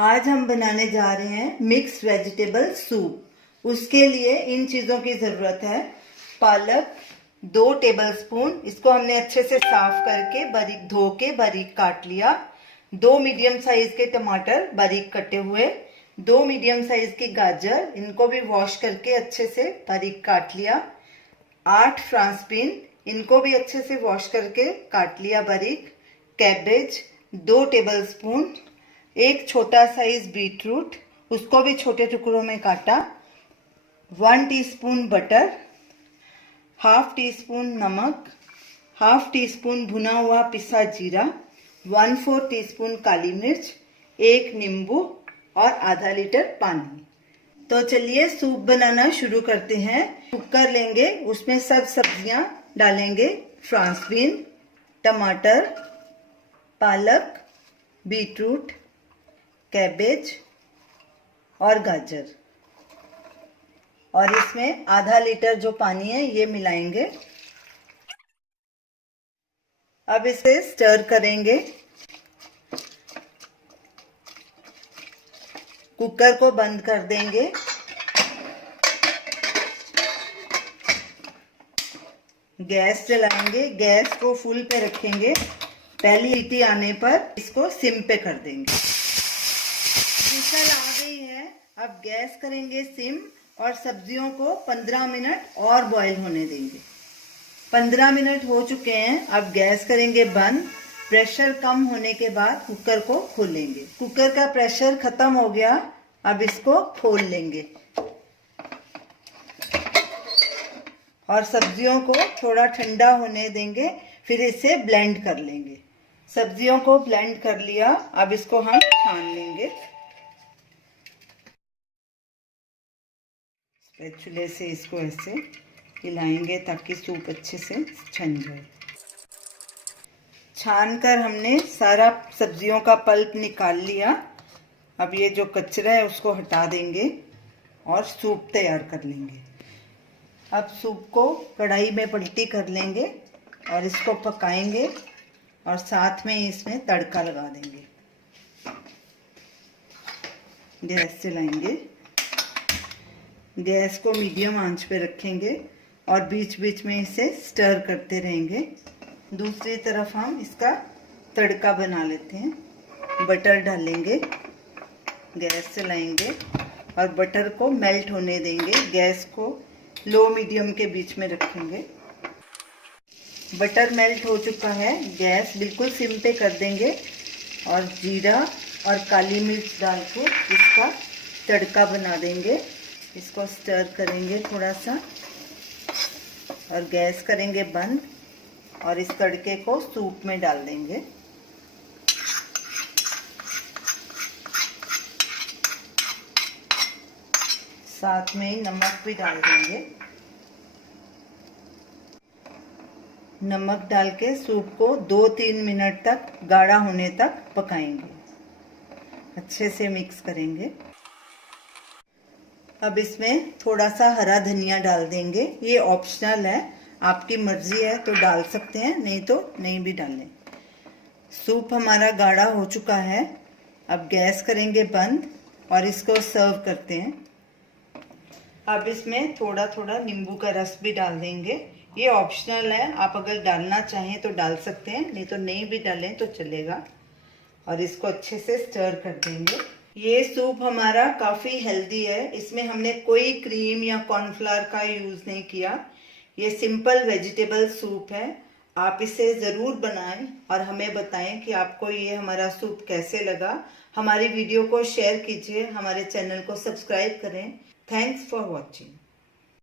आज हम बनाने जा रहे हैं मिक्स वेजिटेबल सूप। उसके लिए इन चीज़ों की ज़रूरत है। पालक 2 टेबलस्पून, इसको हमने अच्छे से साफ करके बारीक धो के बारीक काट लिया। 2 मीडियम साइज के टमाटर बारीक कटे हुए, 2 मीडियम साइज की गाजर, इनको भी वॉश करके अच्छे से बारीक काट लिया। 8 फ्रांस बीन, इनको भी अच्छे से वॉश करके काट लिया बारीक। कैबेज 2 टेबलस्पून, एक छोटा साइज बीटरूट, उसको भी छोटे टुकड़ों में काटा। 1 teaspoon butter, half tea spoon नमक, हाफ टी स्पून भुना हुआ पिसा जीरा, 1/4 टीस्पून काली मिर्च, 1 नींबू और आधा लीटर पानी। तो चलिए सूप बनाना शुरू करते हैं। कुकर लेंगे, उसमें सब सब्जियां डालेंगे। फ्रांस बीन, टमाटर, पालक, बीटरूट, कैबेज और गाजर, और इसमें आधा लीटर जो पानी है ये मिलाएंगे। अब इसे स्टर करेंगे। कुकर को बंद कर देंगे। गैस जलाएंगे, गैस को फुल पे रखेंगे। पहली सीटी आने पर इसको सिम पे कर देंगे। विसल आ गई है, अब गैस करेंगे सिम और सब्जियों को 15 मिनट और बॉईल होने देंगे। 15 मिनट हो चुके हैं, अब गैस करेंगे बंद। प्रेशर कम होने के बाद कुकर को खोलेंगे। कुकर का प्रेशर खत्म हो गया, अब इसको खोल लेंगे और सब्जियों को थोड़ा ठंडा होने देंगे, फिर इसे ब्लेंड कर लेंगे। सब्जियों को ब्लेंड कर लिया, अब इसको हम छान लेंगे। स्पैचुले से इसको ऐसे हिलाएंगे ताकि सूप अच्छे से छन जाए। छानकर हमने सारा सब्जियों का पल्प निकाल लिया। अब ये जो कचरा है उसको हटा देंगे और सूप तैयार कर लेंगे। अब सूप को कढ़ाई में पलटी कर लेंगे और इसको पकाएंगे और साथ में इसमें तड़का लगा देंगे। गैस जलाएंगे, गैस को मीडियम आंच पे रखेंगे और बीच बीच में इसे स्टर करते रहेंगे। दूसरी तरफ हम इसका तड़का बना लेते हैं। बटर डालेंगे, गैस चलाएंगे और बटर को मेल्ट होने देंगे। गैस को लो मीडियम के बीच में रखेंगे। बटर मेल्ट हो चुका है, गैस बिल्कुल सिम पे कर देंगे और जीरा और काली मिर्च डाल के इसका तड़का बना देंगे। इसको स्टर करेंगे थोड़ा सा और गैस करेंगे बंद और इस तड़के को सूप में डाल देंगे। साथ में ही नमक भी डाल देंगे। नमक डाल के सूप को 2-3 मिनट तक गाढ़ा होने तक पकाएंगे। अच्छे से मिक्स करेंगे। अब इसमें थोड़ा सा हरा धनिया डाल देंगे। ये ऑप्शनल है, आपकी मर्जी है तो डाल सकते हैं, नहीं तो नहीं भी डालें। सूप हमारा गाढ़ा हो चुका है, अब गैस करेंगे बंद और इसको सर्व करते हैं। अब इसमें थोड़ा थोड़ा नींबू का रस भी डाल देंगे। ये ऑप्शनल है, आप अगर डालना चाहें तो डाल सकते हैं, नहीं तो नहीं भी डालें तो चलेगा। और इसको अच्छे से स्टर कर देंगे। ये सूप हमारा काफ़ी हेल्दी है, इसमें हमने कोई क्रीम या कॉर्नफ्लावर का यूज़ नहीं किया। ये सिंपल वेजिटेबल सूप है। आप इसे ज़रूर बनाएं और हमें बताएं कि आपको ये हमारा सूप कैसे लगा। हमारी वीडियो को शेयर कीजिए, हमारे चैनल को सब्सक्राइब करें। Thanks for watching.